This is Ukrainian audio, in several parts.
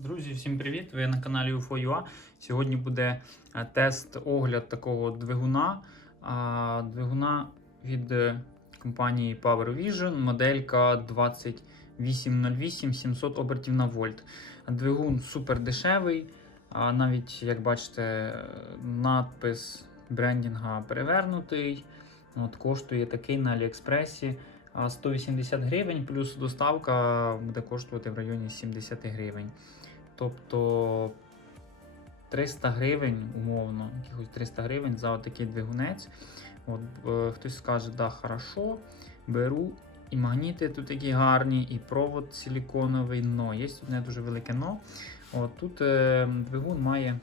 Друзі, всім привіт! Ви на каналі UFO.ua. Сьогодні буде е, тест-огляд такого двигуна. Двигуна від е, компанії Power Vision, моделька 2808 700 обертів на вольт. Двигун супер дешевий. Навіть, як бачите, надпис брендінга перевернутий. От, коштує такий на Аліекспресі. 180 гривень, плюс доставка буде коштувати в районі 70 гривень. Тобто 300 гривень, умовно, якихось 300 гривень за такий двигунець. От, е, хтось скаже, да, хорошо, беру. І магніти тут такі гарні, і провод силіконовий, но є тут не дуже велике но. От, тут е, двигун має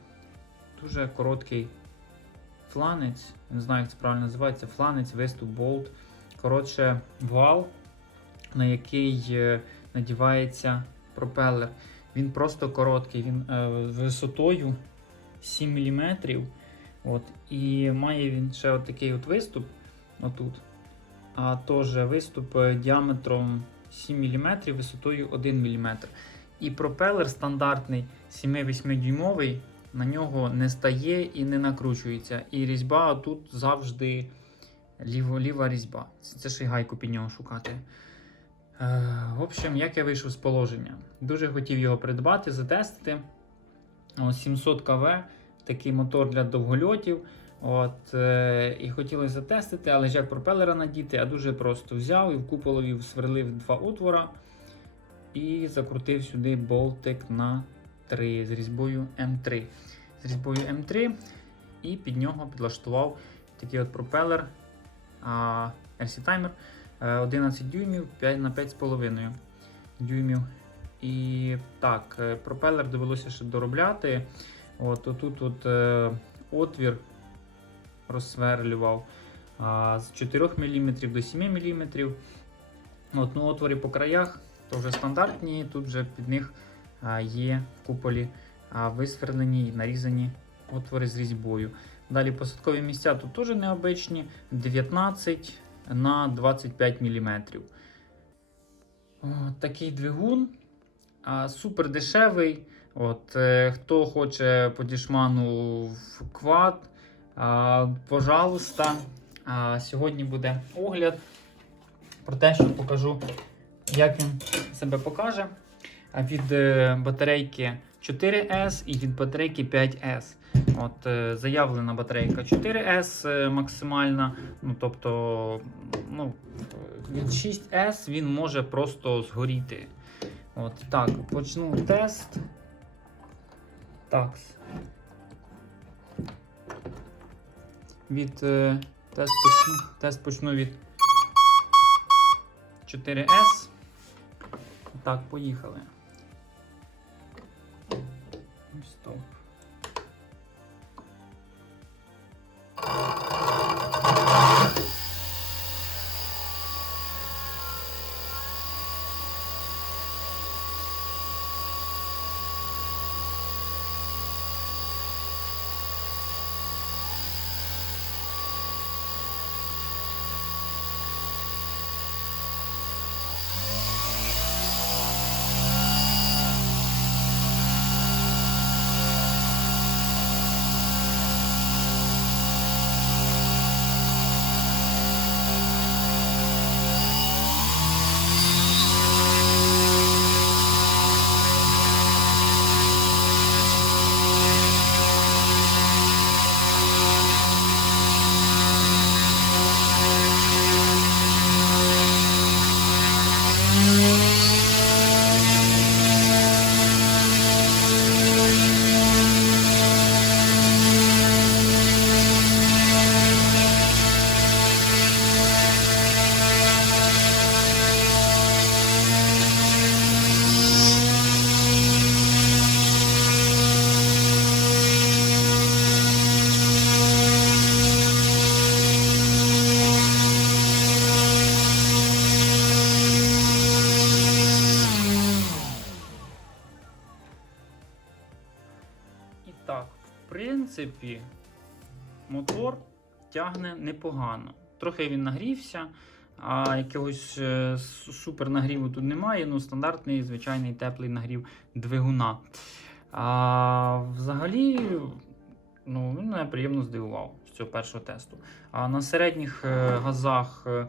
дуже короткий фланець, не знаю, як це правильно називається, фланець, виступ, болт. Коротше, вал, на який е, надівається пропелер. Він просто короткий, він е, висотою 7 мм. От, і має він ще от такий от виступ отут. А теж виступ е, діаметром 7 мм, висотою 1 мм. І пропелер стандартний 7-8 дюймовий, на нього не стає і не накручується. І різьба тут завжди ліво, ліва різьба. Це ще й гайку під нього шукати. Е, в общем, як я вийшов з положення. Дуже хотів його придбати, затестити. Ось 700 КВ, такий мотор для довгольотів. От, е, І хотіли затестити, але ж як пропелера надіти, а дуже просто взяв і в куполові сверлив два отвора і закрутив сюди болтик на 3 з різьбою М3. З різьбою М3 і під нього підлаштував такий от пропелер а, RC Timer. Е, 11 дюймів 5 на 5,5 дюймів. І так, е, пропелер довелося ще доробляти. От Тут от, е, отвір розсверлював з 4 мм до 7 мм. От, ну, Отвори по краях то вже стандартні, тут вже під них є в куполі висверлені і нарізані отвори з різьбою. Далі посадкові місця тут теж необичні 19 на 25 мм. Такий двигун. Супер дешевий. От, е, хто хоче по дішману в квад, пожалуйста. Сьогодні буде огляд про те, що покажу, як він себе покаже. Від е, батарейки 4S і від батарейки 5S. От, е, заявлена батарейка 4S е, максимальна. Ну, тобто, ну, від 6S він може просто згоріти. От, так, почну тест. Такс. Від е, тест почну, тест почну від 4S. Так, поїхали. І принципі, мотор тягне непогано. Трохи він нагрівся, А якогось е, супер нагріву тут немає. Ну, стандартний, звичайний теплий нагрів двигуна. А взагалі, ну, він мене приємно здивував з цього першого тесту. А на середніх е, газах е,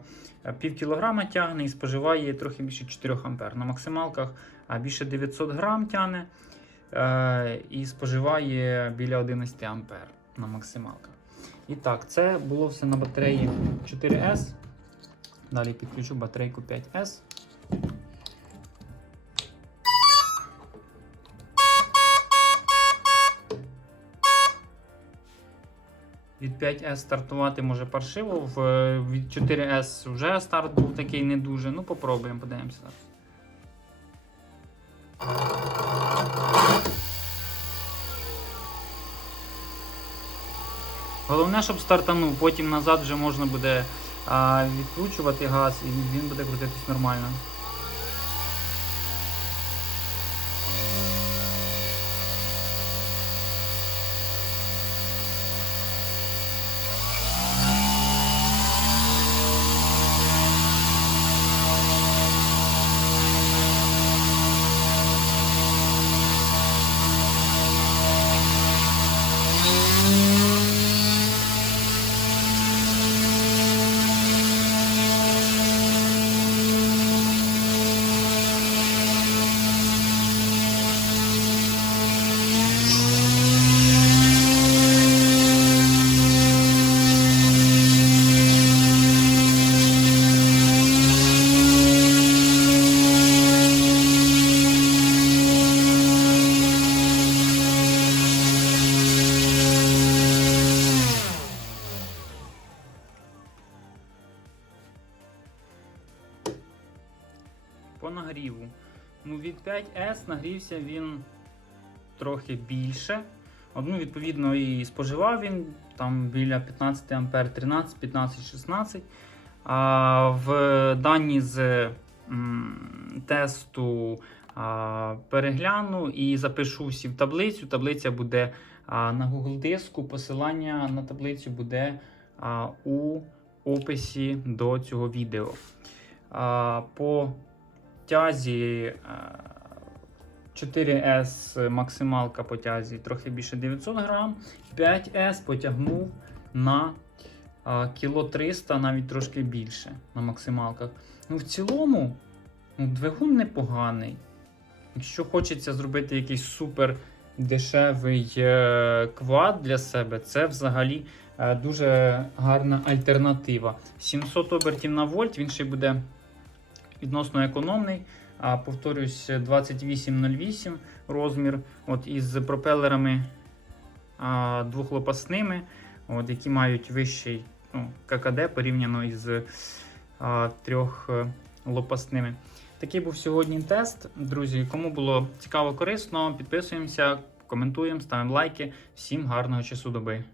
пів кілограма тягне і споживає трохи більше 4 ампер. На максималках більше 900 грам тягне і споживає біля 11 ампер на максималках. І так, це було все на батареї 4S. Далі підключу батарейку 5S. Від 5S стартувати може паршиво, від 4S вже старт був такий не дуже. Ну, попробуємо, подивимося. Головне, щоб стартанув, потім назад вже можна буде відкручувати газ і він буде крутитись нормально. Ну, від 5S нагрівся він трохи більше. Одну, відповідно, і споживав він там біля 15 ампер 13, 15, 16. А в дані з м, тесту а, перегляну і запишу всі в таблицю. Таблиця буде а, на Google диску. Посилання на таблицю буде а, у описі до цього відео. А, по тязі 4S максималка по тязі трохи більше 900 грам, 5S потягнув на а, кіло 300, навіть трошки більше на максималках. Ну, в цілому, ну, двигун непоганий. Якщо хочеться зробити якийсь супер дешевий е, квад для себе, це взагалі е, дуже гарна альтернатива. 700 обертів на вольт, він ще буде відносно економний. А, повторюсь, 2808 розмір. От із пропелерами а, двохлопасними, от, які мають вищий ну, ККД порівняно із а, трьохлопасними. Такий був сьогодні тест. Друзі, кому було цікаво корисно, підписуємося, коментуємо, ставимо лайки. Всім гарного часу доби.